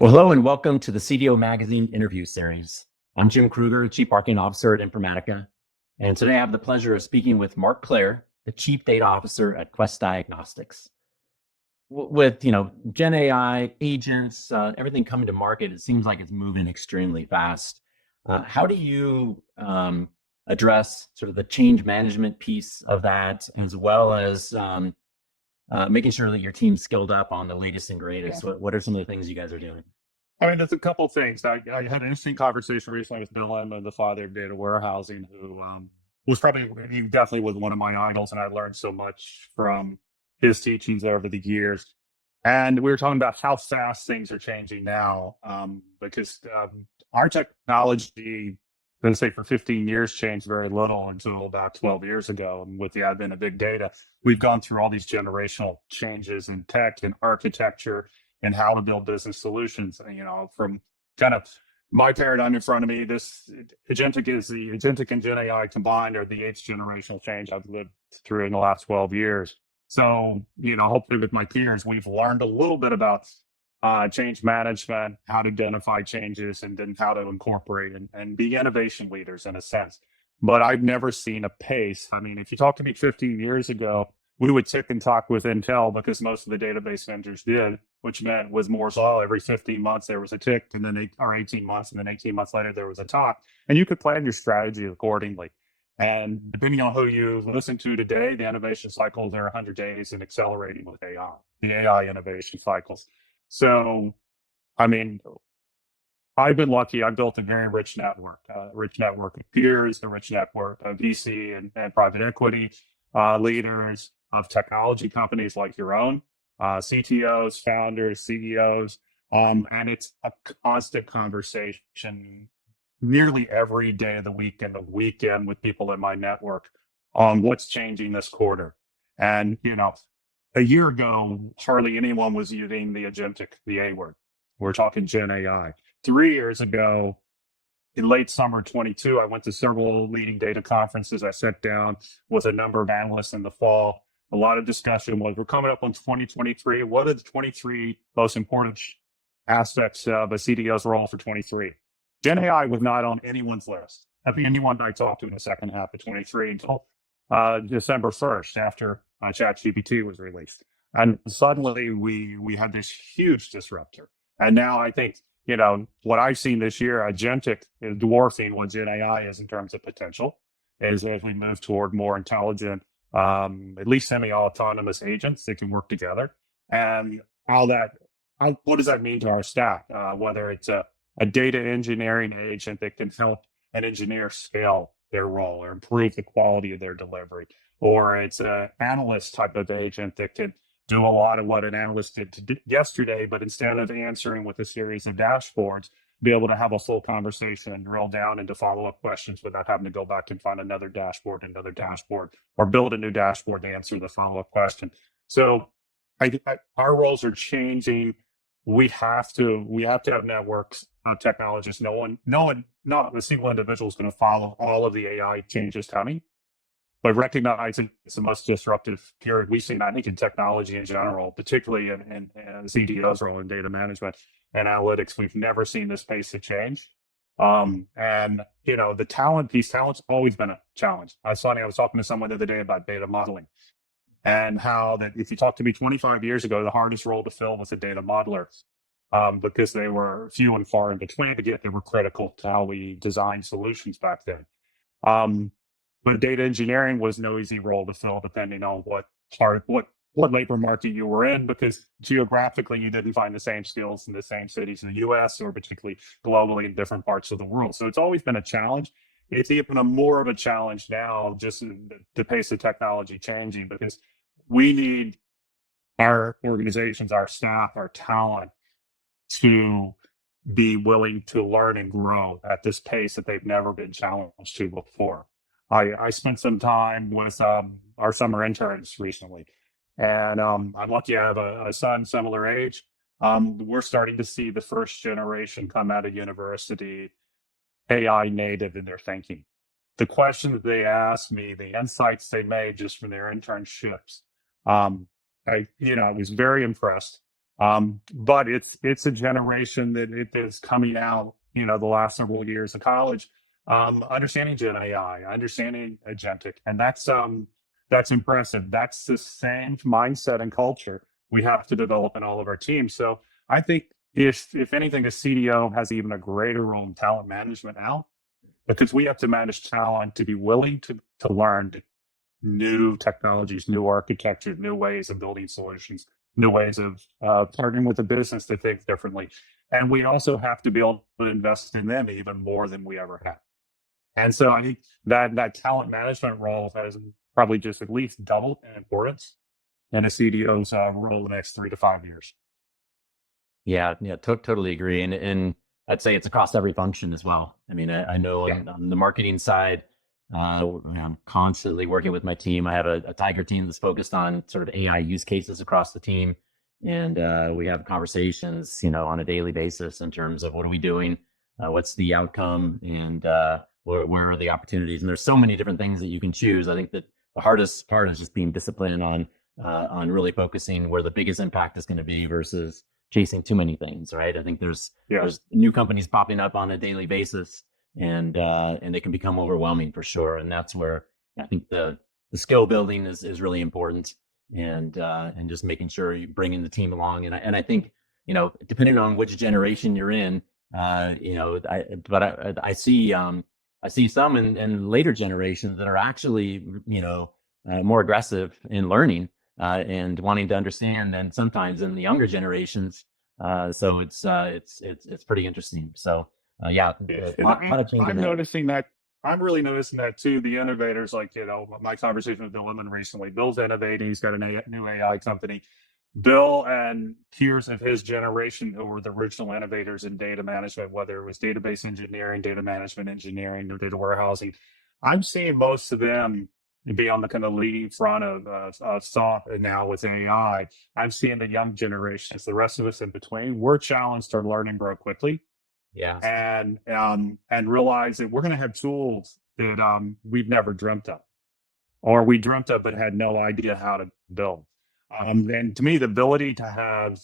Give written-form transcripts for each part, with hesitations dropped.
Well, hello and welcome to the CDO Magazine interview series. I'm Jim Kruger, Chief Marketing Officer at Informatica. And today I have the pleasure of speaking with Mark Clare, the Chief Data Officer at Quest Diagnostics. With Gen AI, agents, everything coming to market, it seems like it's moving extremely fast. How do you address sort of the change management piece of that, as well as making sure that your team's skilled up on the latest and greatest? What are some of the things you guys are doing? I mean, there's a couple of things. I had an interesting conversation recently with Bill Emma, the father of data warehousing, who he definitely was one of my idols, and I learned so much from his teachings over the years. And we were talking about how fast things are changing now, because our technology, let's say for 15 years, changed very little until about 12 years ago. And with the advent of big data, we've gone through all these generational changes in tech and architecture and how to build business solutions. From kind of my paradigm in front of me, this Agentic and Gen AI combined are the eighth generational change I've lived through in the last 12 years. So, hopefully with my peers, we've learned a little bit about change management, how to identify changes, and then how to incorporate and be innovation leaders in a sense. But I've never seen a pace. I mean, if you talked to me 15 years ago, we would tick and talk with Intel because most of the database vendors did, which meant with Moore's Law, every 15 months there was a tick, and then 18 months, and then 18 months later there was a talk, and you could plan your strategy accordingly. And depending on who you listen to today, the innovation cycles are 100 days and accelerating with AI, the AI innovation cycles. So, I mean, I've been lucky. I've built a very rich network of peers, a rich network of VC and private equity leaders, of technology companies like your own, CTOs, founders, CDOs, and it's a constant conversation nearly every day of the week and the weekend with people in my network on what's changing this quarter. And, a year ago, hardly anyone was using the agentic, the A word. We're talking Gen AI. 3 years ago, in late summer 22, I went to several leading data conferences. I sat down with a number of analysts in the fall. A lot of discussion was, we're coming up on 2023. What are the 23 most important aspects of a CDO's role for 23? Gen AI was not on anyone's list. I think anyone I talked to in the second half of 23 until December 1st, after ChatGPT was released. And suddenly we had this huge disruptor. And now I think, what I've seen this year, Agentic is dwarfing what Gen AI is in terms of potential, as we move toward more intelligent, at least semi-autonomous agents that can work together. And what does that mean to our staff? Whether it's a data engineering agent that can help an engineer scale their role or improve the quality of their delivery, or it's an analyst type of agent that can do a lot of what an analyst did yesterday, but instead of answering with a series of dashboards, be able to have a full conversation and drill down into follow-up questions without having to go back and find another dashboard, or build a new dashboard to answer the follow-up question. So our roles are changing. We have to have networks of technologists. Not a single individual is going to follow all of the AI changes coming, but recognizing it's the most disruptive period we've seen, I think, in technology in general, particularly in CDO's role in data management and analytics. We've never seen this pace of change. And the talent's always been a challenge. I was talking to someone the other day about data modeling, and how that if you talked to me 25 years ago, the hardest role to fill was a data modeler, because they were few and far in between, but yet they were critical to how we designed solutions back then. But data engineering was no easy role to fill, depending on what labor market you were in, because geographically you didn't find the same skills in the same cities in the US, or particularly globally in different parts of the world. So it's always been a challenge. It's even more of a challenge now, just the pace of technology changing, because we need our organizations, our staff, our talent to be willing to learn and grow at this pace that they've never been challenged to before. I spent some time with our summer interns recently, and I'm lucky I have a son similar age. We're starting to see the first generation come out of university AI native in their thinking. The questions they asked me, the insights they made just from their internships, I was very impressed. But it's a generation that it is coming out, the last several years of college, understanding Gen AI, understanding Agentic, and that's impressive. That's the same mindset and culture we have to develop in all of our teams. So I think if anything, a CDO has even a greater role in talent management now, because we have to manage talent to be willing to learn new technologies, new architecture, new ways of building solutions, new ways of partnering with the business to think differently. And we also have to be able to invest in them even more than we ever have. And so I think that talent management role has probably just at least doubled in importance in a CDO's role the next 3 to 5 years. Yeah, totally agree. And I'd say it's across every function as well. I mean, I know on the marketing side, I'm constantly working with my team. I have a Tiger team that's focused on sort of AI use cases across the team. And we have conversations, on a daily basis in terms of what are we doing, what's the outcome, and where are the opportunities. And there's so many different things that you can choose. I think that the hardest part is just being disciplined on really focusing where the biggest impact is going to be versus chasing too many things, right? I think there's new companies popping up on a daily basis, and it can become overwhelming for sure. And that's where I think the skill building is really important, and just making sure you bring in the team along. And I think, depending on which generation you're in, I see some in later generations that are actually, more aggressive in learning and wanting to understand, and sometimes in the younger generations. So it's pretty interesting. So a lot of change. I'm noticing that. I'm really noticing that too. The innovators, like, my conversation with Bill Lemon recently. Bill's innovating. He's got a new AI company. Bill and peers of his generation who were the original innovators in data management, whether it was database engineering, data management engineering, or data warehousing, I'm seeing most of them be on the kind of leading front of soft. And now with AI, I'm seeing the young generations, the rest of us in between, we're challenged to learn and grow quickly. Yeah. And realize that we're going to have tools that we've never dreamt of, or we dreamt of but had no idea how to build. And to me, the ability to have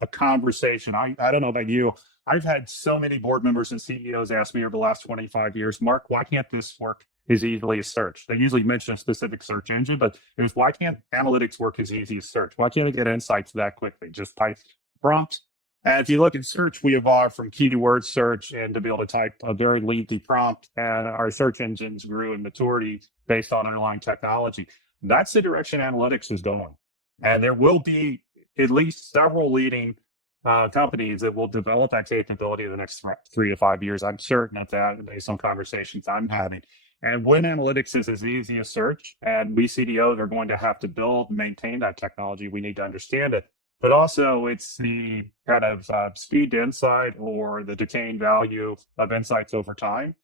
a conversation, I don't know about you, I've had so many board members and CEOs ask me over the last 25 years, Mark, why can't this work as easily as search? They usually mention a specific search engine, but it was, why can't analytics work as easy as search? Why can't I get insights that quickly? Just type prompt. And if you look at search, we evolved from keyword search and to be able to type a very lengthy prompt, and our search engines grew in maturity based on underlying technology. That's the direction analytics is going. And there will be at least several leading companies that will develop that capability in the next 3 to 5 years. I'm certain of that based on conversations I'm having. And when analytics is as easy as search, and we CDOs are going to have to build and maintain that technology, we need to understand it. But also it's the kind of speed to insight, or the decaying value of insights over time.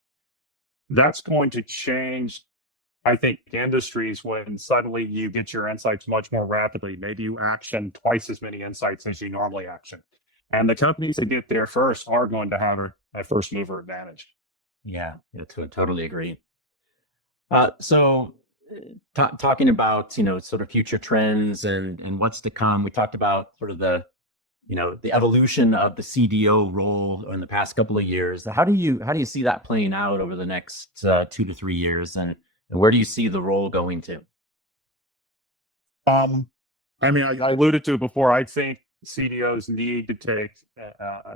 That's going to change, I think, industries when suddenly you get your insights much more rapidly. Maybe you action twice as many insights as you normally action. And the companies that get there first are going to have a first mover advantage. Yeah, totally agree. So talking about, sort of future trends and what's to come, we talked about sort of the evolution of the CDO role in the past couple of years. How do you see that playing out over the next 2 to 3 years, and where do you see the role going to? I mean, I alluded to it before. I think CDOs need to take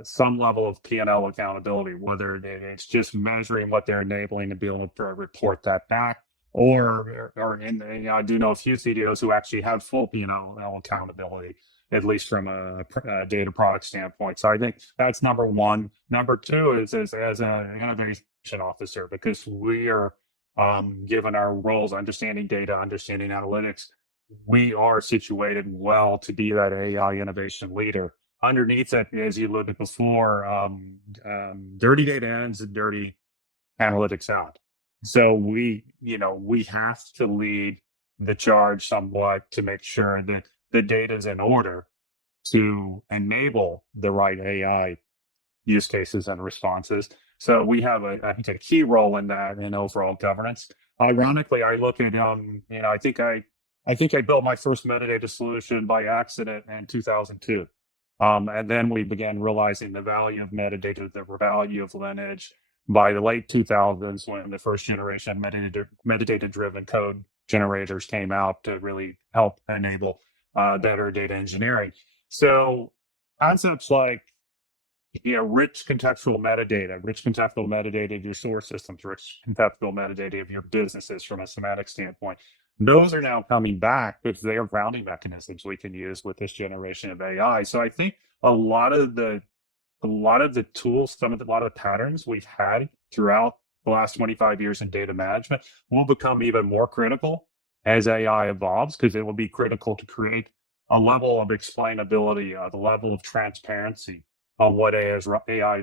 some level of P&L accountability, whether it's just measuring what they're enabling and be able to report that back, or I do know a few CDOs who actually have full P&L accountability, at least from a data product standpoint. So I think that's number one. Number two is as an innovation officer, because we are given our roles, understanding data, understanding analytics, we are situated well to be that AI innovation leader. Underneath it, as you alluded before, dirty data ends and dirty analytics out. So we have to lead the charge somewhat to make sure that the data is in order to enable the right AI use cases and responses. So we have I think a key role in that, in overall governance. Ironically, I look at I think I built my first metadata solution by accident in 2002. And then we began realizing the value of metadata, the value of lineage by the late 2000s when the first generation of metadata-driven code generators came out to really help enable better data engineering. So concepts like rich contextual metadata of your source systems, rich contextual metadata of your businesses from a semantic standpoint. Those are now coming back because they are grounding mechanisms we can use with this generation of AI. So I think a lot of the tools, a lot of the patterns we've had throughout the last 25 years in data management will become even more critical as AI evolves, because it will be critical to create a level of explainability, the level of transparency on what AI is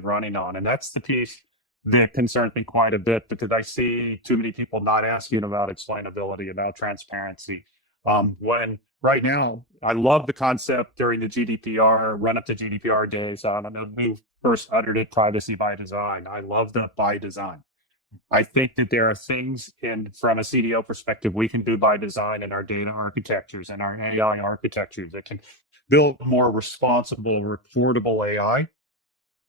running on. And that's the piece that concerns me quite a bit, because I see too many people not asking about explainability, about transparency. When right now, I love the concept during the GDPR, run up to GDPR days. I don't know who first uttered it, privacy by design. I love the by design. I think that there are things from a CDO perspective we can do by design in our data architectures and our AI architectures that can build more responsible, reportable AI.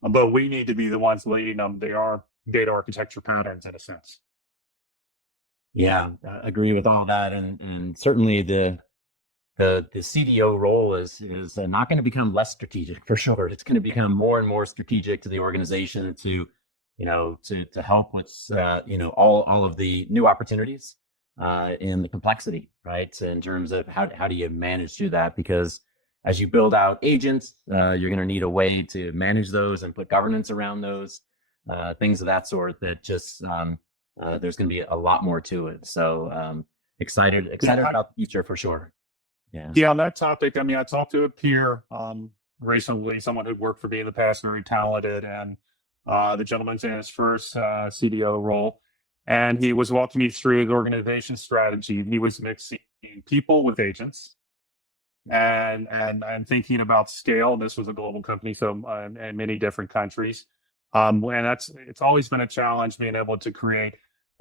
But we need to be the ones leading them. They are data architecture patterns in a sense. Yeah, I agree with all that, and certainly the CDO role is not going to become less strategic for sure. It's going to become more and more strategic to the organization to help with all of the new opportunities and the complexity, right? In terms of how do you manage through that? Because as you build out agents, you're going to need a way to manage those and put governance around those, things of that sort. That just there's going to be a lot more to it. So excited about the future for sure. Yeah, on that topic, I mean, I talked to a peer recently, someone who'd worked for me in the past, very talented, and the gentleman's in his first CDO role, and he was walking me through his organization strategy. He was mixing people with agents, and thinking about scale. This was a global company, so in many different countries, and it's always been a challenge being able to create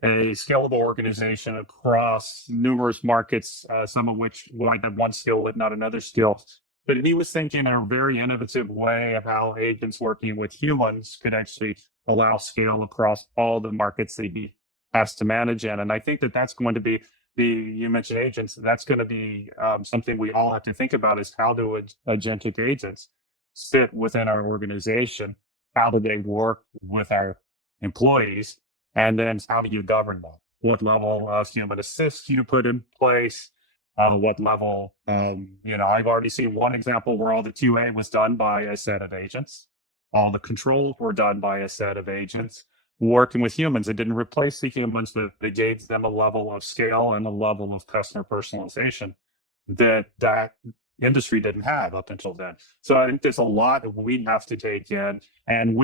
a scalable organization across numerous markets, some of which might have one skill but not another skill. But he was thinking in a very innovative way of how agents working with humans could actually allow scale across all the markets that he has to manage in. And I think that that's going to be you mentioned agents, that's going to be something we all have to think about, is how do agentic agents fit within our organization? How do they work with our employees? And then how do you govern them? What level of human assist you put in place? What level, I've already seen one example where all the QA was done by a set of agents. All the controls were done by a set of agents working with humans. It didn't replace the humans, but it gave them a level of scale and a level of customer personalization that industry didn't have up until then. So I think there's a lot that we have to take in, and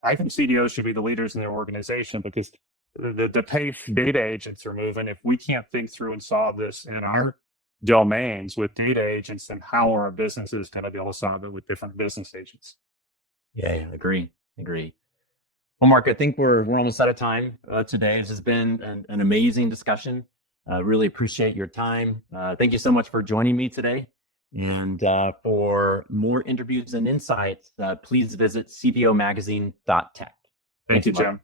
I think CDOs should be the leaders in their organization, because the pace data agents are moving. If we can't think through and solve this in our domains with data agents, then how are our businesses going to be able to solve it with different business agents? Yeah, agree. Well, Mark, I think we're almost out of time today. This has been an amazing discussion. Really appreciate your time. Thank you so much for joining me today. And for more interviews and insights, please visit cdomagazine.tech. Thank you, Jim.